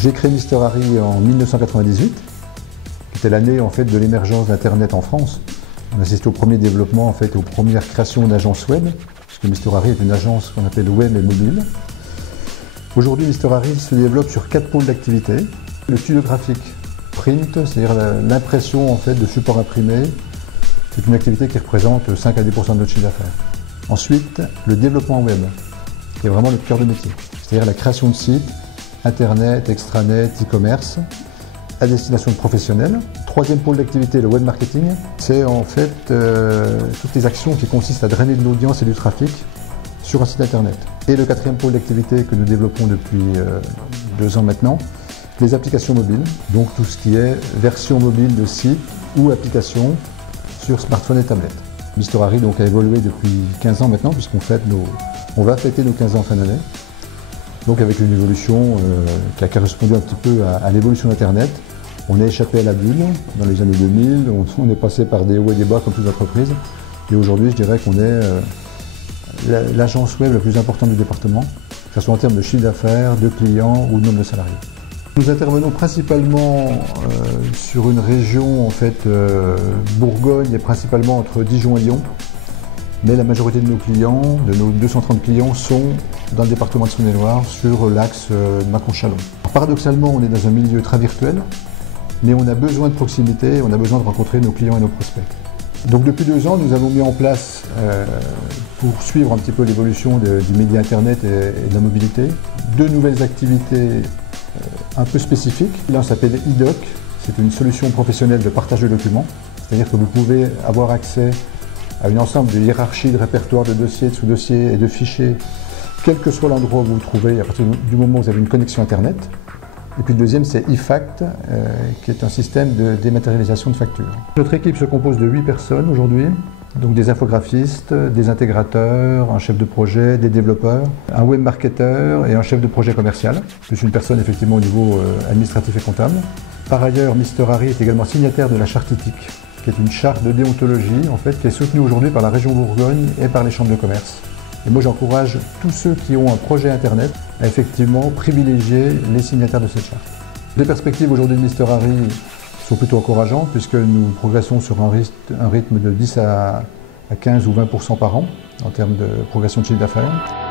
J'ai créé Mister Harry en 1998, qui était l'année en fait de l'émergence d'Internet en France. On assiste au premier développement, en fait, aux premières créations d'agences web, puisque Mister Harry est une agence qu'on appelle web et mobile. Aujourd'hui, Mister Harry se développe sur 4 pôles d'activité. Le studio graphique print, c'est-à-dire l'impression en fait, de supports imprimés, c'est une activité qui représente 5 à 10% de notre chiffre d'affaires. Ensuite, le développement web, qui est vraiment le cœur de métier, c'est-à-dire la création de sites, Internet, extranet, e-commerce, à destination de professionnels. Troisième pôle d'activité, le web marketing, c'est en fait toutes les actions qui consistent à drainer de l'audience et du trafic sur un site internet. Et le quatrième pôle d'activité que nous développons depuis 2 ans maintenant, les applications mobiles, donc tout ce qui est version mobile de site ou application sur smartphone et tablette. Mister Harry donc a évolué depuis 15 ans maintenant, puisqu'on va fêter nos 15 ans en fin d'année. Donc avec une évolution qui a correspondu un petit peu à l'évolution d'Internet. On est échappé à la bulle dans les années 2000, on est passé par des hauts et des bas comme toute entreprise. Et aujourd'hui, je dirais qu'on est l'agence web la plus importante du département, que ce soit en termes de chiffre d'affaires, de clients ou de nombre de salariés. Nous intervenons principalement sur une région, en fait, Bourgogne et principalement entre Dijon et Lyon. Mais la majorité de nos clients, de nos 230 clients, sont dans le département de Saône-et-Loire, sur l'axe Mâcon-Châlons. Paradoxalement, on est dans un milieu très virtuel, mais on a besoin de proximité, on a besoin de rencontrer nos clients et nos prospects. Donc depuis 2 ans, nous avons mis en place, pour suivre un petit peu l'évolution du média Internet et de la mobilité, 2 nouvelles activités un peu spécifiques. L'un s'appelle e-doc, c'est une solution professionnelle de partage de documents, c'est-à-dire que vous pouvez avoir accès à une ensemble de hiérarchies, de répertoires, de dossiers, de sous-dossiers et de fichiers, quel que soit l'endroit où vous vous trouvez, à partir du moment où vous avez une connexion Internet. Et puis le deuxième, c'est eFact, qui est un système de dématérialisation de factures. Notre équipe se compose de 8 personnes aujourd'hui, donc des infographistes, des intégrateurs, un chef de projet, des développeurs, un web marketeur et un chef de projet commercial, plus une personne effectivement au niveau administratif et comptable. Par ailleurs, Mister Harry est également signataire de la charte éthique, qui est une charte de déontologie en fait, qui est soutenue aujourd'hui par la région Bourgogne et par les chambres de commerce. Et moi j'encourage tous ceux qui ont un projet Internet à effectivement privilégier les signataires de cette charte. Les perspectives aujourd'hui de Mister Harry sont plutôt encourageantes puisque nous progressons sur un rythme de 10 à 15 ou 20% par an en termes de progression de chiffre d'affaires.